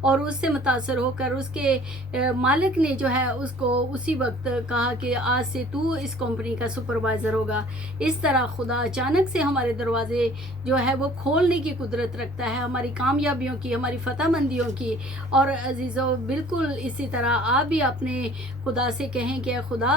اور اس سے متاثر ہو کر اس کے مالک نے جو ہے اس کو اسی وقت کہا کہ آج سے تو اس کمپنی کا سپروائزر ہوگا۔ اس طرح خدا اچانک سے ہمارے دروازے جو ہے وہ کھولنے کی قدرت رکھتا ہے، ہماری کامیابیوں کی، ہماری فتح مندیوں کی۔ اور عزیزو بالکل اسی طرح آپ بھی اپنے خدا سے کہیں کہ اے خدا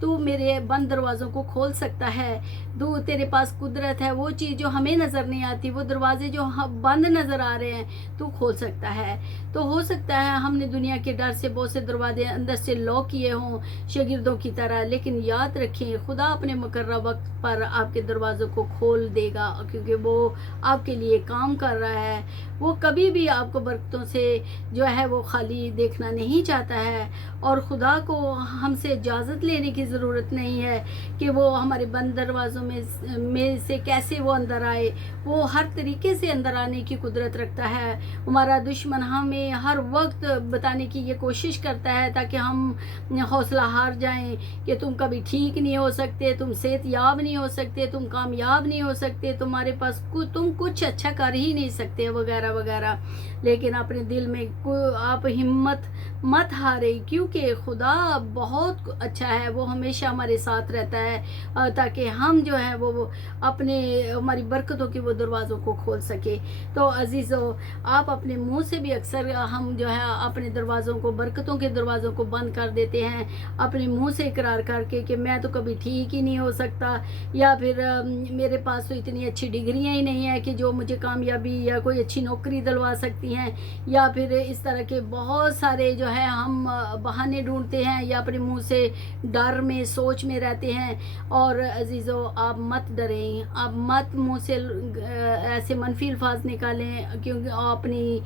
تو میرے بند دروازوں کو کھول سکتا ہے، تو تیرے پاس قدرت ہے، وہ چیز جو ہمیں نظر نہیں آتی، وہ دروازے جو بند نظر آ رہے ہیں تو کھول سکتا ہے۔ تو ہو سکتا ہے ہم نے دنیا کے ڈر سے بہت سے دروازے اندر سے لاک کیے ہوں شاگردوں کی طرح، لیکن یاد رکھیں خدا اپنے مقررہ وقت پر آپ کے دروازوں کو کھول دے گا، کیونکہ وہ آپ کے لیے کام کر رہا ہے۔ وہ کبھی بھی آپ کو برکتوں سے جو ہے وہ خالی دیکھنا نہیں چاہتا ہے، اور خدا کو ہم سے اجازت لینے کی ضرورت نہیں ہے کہ وہ ہمارے بند دروازوں میں سے کیسے وہ اندر آئے۔ وہ ہر طریقے سے اندر آنے کی قدرت رکھتا ہے۔ ہمارا دشمن ہمیں ہر وقت بتانے کی یہ کوشش کرتا ہے تاکہ ہم حوصلہ ہار جائیں کہ تم کبھی ٹھیک نہیں ہو سکتے، تم صحت یاب نہیں ہو سکتے، تم کامیاب نہیں ہو سکتے، تمہارے پاس تم کچھ اچھا کر ہی نہیں سکتے وغیرہ وغیرہ۔ لیکن اپنے دل میں آپ ہمت مت ہارے، کیونکہ خدا بہت اچھا ہے، وہ ہمیشہ ہمارے ساتھ رہتا ہے تاکہ ہم جو ہے وہ اپنے ہماری برکتوں کے وہ دروازوں کو کھول سکے۔ تو عزیزو آپ اپنے منہ سے بھی اکثر ہم جو ہے اپنے دروازوں کو، برکتوں کے دروازوں کو بند کر دیتے ہیں اپنے منہ سے اقرار کر کے کہ میں تو کبھی ٹھیک ہی نہیں ہو سکتا، یا پھر میرے پاس تو اتنی اچھی ڈگریاں ہی نہیں ہیں کہ جو مجھے کامیابی یا کوئی اچھی نوکری دلوا سکتی ہیں، یا پھر اس طرح کے بہت سارے جو ہے ہم بہانے ڈھونڈتے ہیں یا اپنے منہ سے ڈر میں سوچ میں رہتے ہیں۔ اور عزیزو آپ مت ڈریں، آپ مت منہ سے ایسے منفی الفاظ نکالیں، کیونکہ اپنی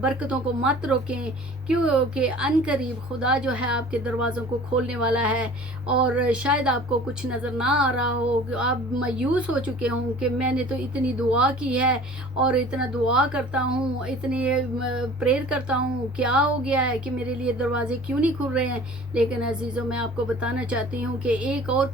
برکتوں کو مت روکیں، کیونکہ ان قریب خدا جو ہے آپ کے دروازوں کو کھولنے والا ہے۔ اور شاید آپ کو کچھ نظر نہ آ رہا ہو، آپ مایوس ہو چکے ہوں کہ میں نے تو اتنی دعا کی ہے اور اتنا دعا کرتا ہوں، اتنی پریئر کرتا ہوں، کیا ہو گیا ہے کہ میرے لیے دروازے کیوں نہیں کھل رہے ہیں؟ لیکن عزیزوں میں آپ کو بتانا چاہتی ہوں کہ ایک اور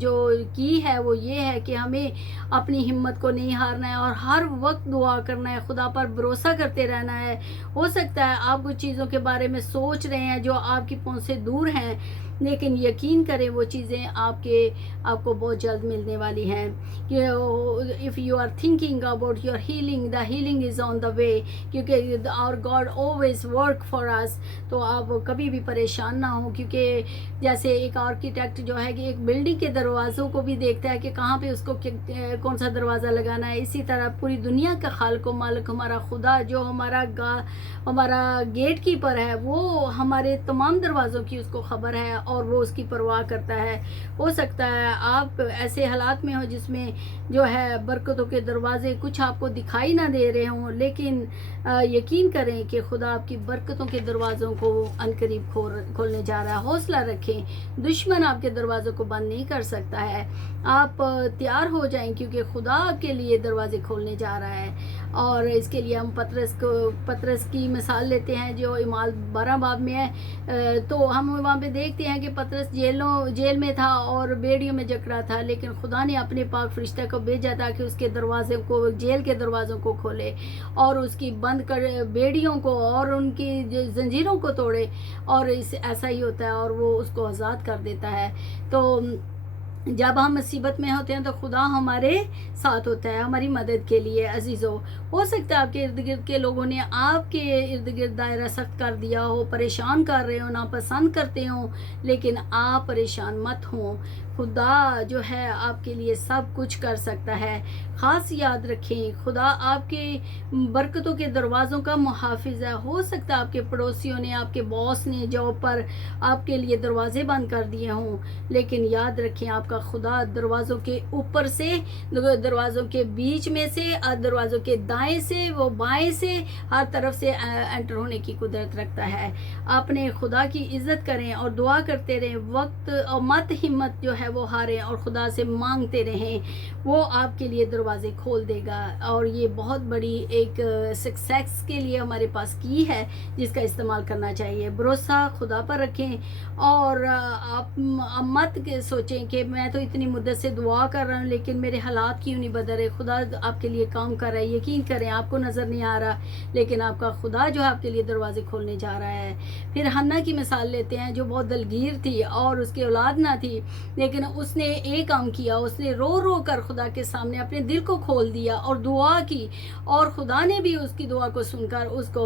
جو کی ہے وہ یہ ہے کہ ہمیں اپنی ہمت کو نہیں ہارنا ہے اور ہر وقت دعا کرنا ہے، خدا پر بھروسہ کرتے رہنا ہے۔ ہو سکتا ہے آپ کچھ چیزوں کے بارے میں سوچ رہے ہیں جو آپ کی پہنچ سے دور ہیں، لیکن یقین کریں وہ چیزیں آپ کو بہت جلد ملنے والی ہیں۔ کہ if you are thinking about your healing, the healing is on the way، کیونکہ our God always work for us۔ تو آپ کبھی بھی پریشان نہ ہوں، کیونکہ جیسے ایک آرکیٹیکٹ جو ہے کہ ایک بلڈنگ کے دروازوں کو بھی دیکھتا ہے کہ کہاں پہ اس کو کون سا دروازہ لگانا ہے، اسی طرح پوری دنیا کا خالق و مالک ہمارا خدا جو ہمارا گیٹ کیپر ہے، وہ ہمارے تمام دروازوں کی اس کو خبر ہے اور وہ اس کی پرواہ کرتا ہے۔ ہو سکتا ہے آپ ایسے حالات میں ہو جس میں جو ہے برکتوں کے دروازے کچھ آپ کو دکھائی نہ دے رہے ہوں، لیکن یقین کریں کہ خدا آپ کی برکتوں کے دروازوں کو عنقریب کھولنے جا رہا ہے۔ حوصلہ رکھیں، دشمن آپ کے دروازوں کو بند نہیں کر سکتا ہے۔ آپ تیار ہو جائیں کیونکہ خدا آپ کے لیے دروازے کھولنے جا رہا ہے۔ اور اس کے لیے ہم پطرس کی مثال لیتے ہیں جو اعمال 12 باب میں ہے، تو ہم وہاں پہ دیکھتے ہیں کہ پطرس جیل میں تھا اور بیڑیوں میں جکڑا تھا، لیکن خدا نے اپنے پاک فرشتہ کو بھیجا تھا کہ اس کے دروازے کو، جیل کے دروازوں کو کھولے اور اس کی بند کر بیڑیوں کو اور ان کی زنجیروں کو توڑے، اور ایسا ہی ہوتا ہے اور وہ اس کو آزاد کر دیتا ہے۔ تو جب ہم مصیبت میں ہوتے ہیں تو خدا ہمارے ساتھ ہوتا ہے ہماری مدد کے لیے۔ عزیزو ہو سکتا ہے آپ کے ارد گرد کے لوگوں نے آپ کے ارد گرد دائرہ سخت کر دیا ہو، پریشان کر رہے ہو، ناپسند کرتے ہوں، لیکن آپ پریشان مت ہوں، خدا جو ہے آپ کے لیے سب کچھ کر سکتا ہے۔ خاص یاد رکھیں خدا آپ کے برکتوں کے دروازوں کا محافظ ہے۔ ہو سکتا ہے آپ کے پڑوسیوں نے، آپ کے باس نے جاب پر آپ کے لیے دروازے بند کر دیے ہوں، لیکن یاد رکھیں آپ کا خدا دروازوں کے اوپر سے، دروازوں کے بیچ میں سے، دروازوں کے دائیں سے، وہ بائیں سے، ہر طرف سے انٹر ہونے کی قدرت رکھتا ہے۔ اپنے خدا کی عزت کریں اور دعا کرتے رہیں، وقت اور مت ہمت جو ہے وہ ہاریں اور خدا سے مانگتے رہیں، وہ آپ کے لیے دروازے کھول دے گا۔ اور یہ بہت بڑی ایک سکسیس کے لیے ہمارے پاس کی ہے جس کا استعمال کرنا چاہیے۔ بھروسہ خدا پر رکھیں اور آپ مت سوچیں کہ میں میں تو اتنی مدت سے دعا کر رہا ہوں لیکن میرے حالات کیوں نہیں بدل رہے. خدا آپ کے لیے کام کر رہا ہے, یقین کریں آپ کو نظر نہیں آ رہا لیکن آپ کا خدا جو ہے آپ کے لیے دروازے کھولنے جا رہا ہے. پھر حنا کی مثال لیتے ہیں جو بہت دلگیر تھی اور اس کی اولاد نہ تھی, لیکن اس نے ایک کام کیا, اس نے رو رو کر خدا کے سامنے اپنے دل کو کھول دیا اور دعا کی, اور خدا نے بھی اس کی دعا کو سن کر اس کو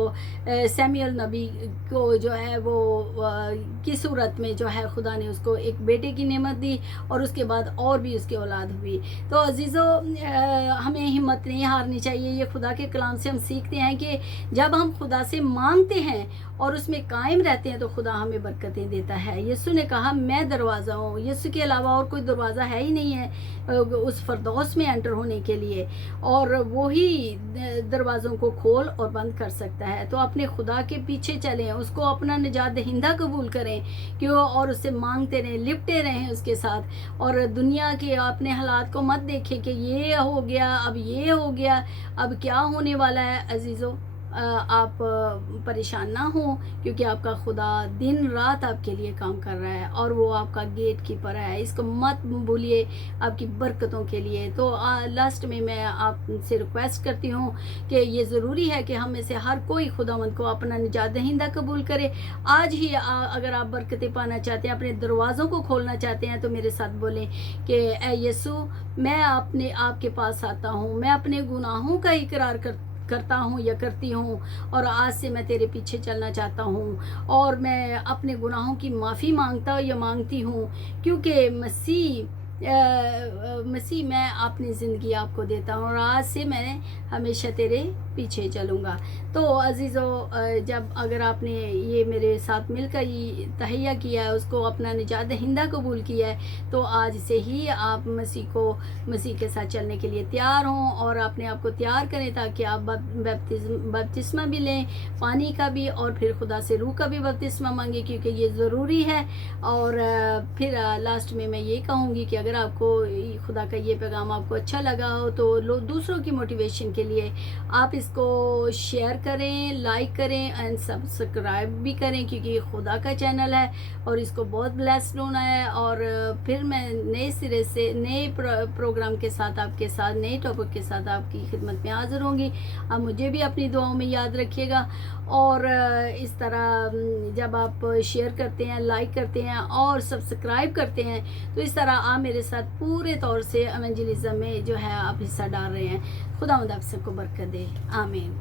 سیموئیل نبی کو جو ہے وہ کی صورت میں جو ہے خدا نے اس کو ایک بیٹے کی نعمت دی, اور اس کے بعد اور بھی اس کی اولاد ہوئی. تو عزیزو, ہمیں ہمت نہیں ہارنی چاہیے. یہ خدا کے کلام سے ہم سیکھتے ہیں کہ جب ہم خدا سے مانگتے ہیں اور اس میں قائم رہتے ہیں تو خدا ہمیں برکتیں دیتا ہے. یسوع نے کہا میں دروازہ ہوں, یسوع کے علاوہ اور کوئی دروازہ ہے ہی نہیں ہے اس فردوس میں انٹر ہونے کے لیے, اور وہی دروازوں کو کھول اور بند کر سکتا ہے. تو اپنے خدا کے پیچھے چلیں, اس کو اپنا نجات دہندہ قبول کریں کیوں, اور اس سے مانگتے رہیں, لپٹے رہیں اس کے ساتھ, اور دنیا کے اپنے حالات کو مت دیکھیں کہ یہ ہو گیا, اب یہ ہو گیا, اب کیا ہونے والا ہے. عزیزو, آپ پریشان نہ ہوں کیونکہ آپ کا خدا دن رات آپ کے لیے کام کر رہا ہے اور وہ آپ کا گیٹ کیپر ہے. اس کو مت بھولیے آپ کی برکتوں کے لیے. تو لاسٹ میں آپ سے ریکویسٹ کرتی ہوں کہ یہ ضروری ہے کہ ہم میں سے ہر کوئی خداوند کو اپنا نجات دہندہ قبول کرے. آج ہی اگر آپ برکتیں پانا چاہتے ہیں, اپنے دروازوں کو کھولنا چاہتے ہیں, تو میرے ساتھ بولیں کہ اے یسوع, میں آپ کے پاس آتا ہوں, میں اپنے گناہوں کا اقرار کرتا ہوں یا کرتی ہوں, اور آج سے میں تیرے پیچھے چلنا چاہتا ہوں, اور میں اپنے گناہوں کی معافی مانگتا یا مانگتی ہوں کیونکہ مسیح میں اپنی زندگی آپ کو دیتا ہوں, اور آج سے میں ہمیشہ تیرے پیچھے چلوں گا. تو عزیزو, جب اگر آپ نے یہ میرے ساتھ مل کر یہ تہیہ کیا ہے, اس کو اپنا نجات دہندہ قبول کیا ہے, تو آج سے ہی آپ مسیح کے ساتھ چلنے کے لیے تیار ہوں, اور اپنے آپ کو تیار کریں تاکہ آپ بپتسمہ بھی لیں, پانی کا بھی, اور پھر خدا سے روح کا بھی بپتسمہ مانگیں کیونکہ یہ ضروری ہے. اور پھر لاسٹ میں یہ کہوں گی کہ اگر آپ کو خدا کا یہ پیغام آپ کو اچھا لگا ہو تو دوسروں کی موٹیویشن کے لیے آپ اس کو شیئر کریں, لائک کریں اینڈ سبسکرائب بھی کریں کیونکہ یہ خدا کا چینل ہے اور اس کو بہت بلیسڈ ہونا ہے. اور پھر میں نئے سرے سے نئے پروگرام کے ساتھ آپ کے ساتھ نئے ٹاپک کے ساتھ آپ کی خدمت میں حاضر ہوں گی. آپ مجھے بھی اپنی دعاؤں میں یاد رکھیے گا, اور اس طرح جب آپ شیئر کرتے ہیں, لائک کرتے ہیں اور سبسکرائب کرتے ہیں تو اس طرح آپ میرے ساتھ پورے طور سے ایونجلزم میں جو ہے آپ حصہ ڈال رہے ہیں. خداوند آپ سب کو برکت دے. آمین.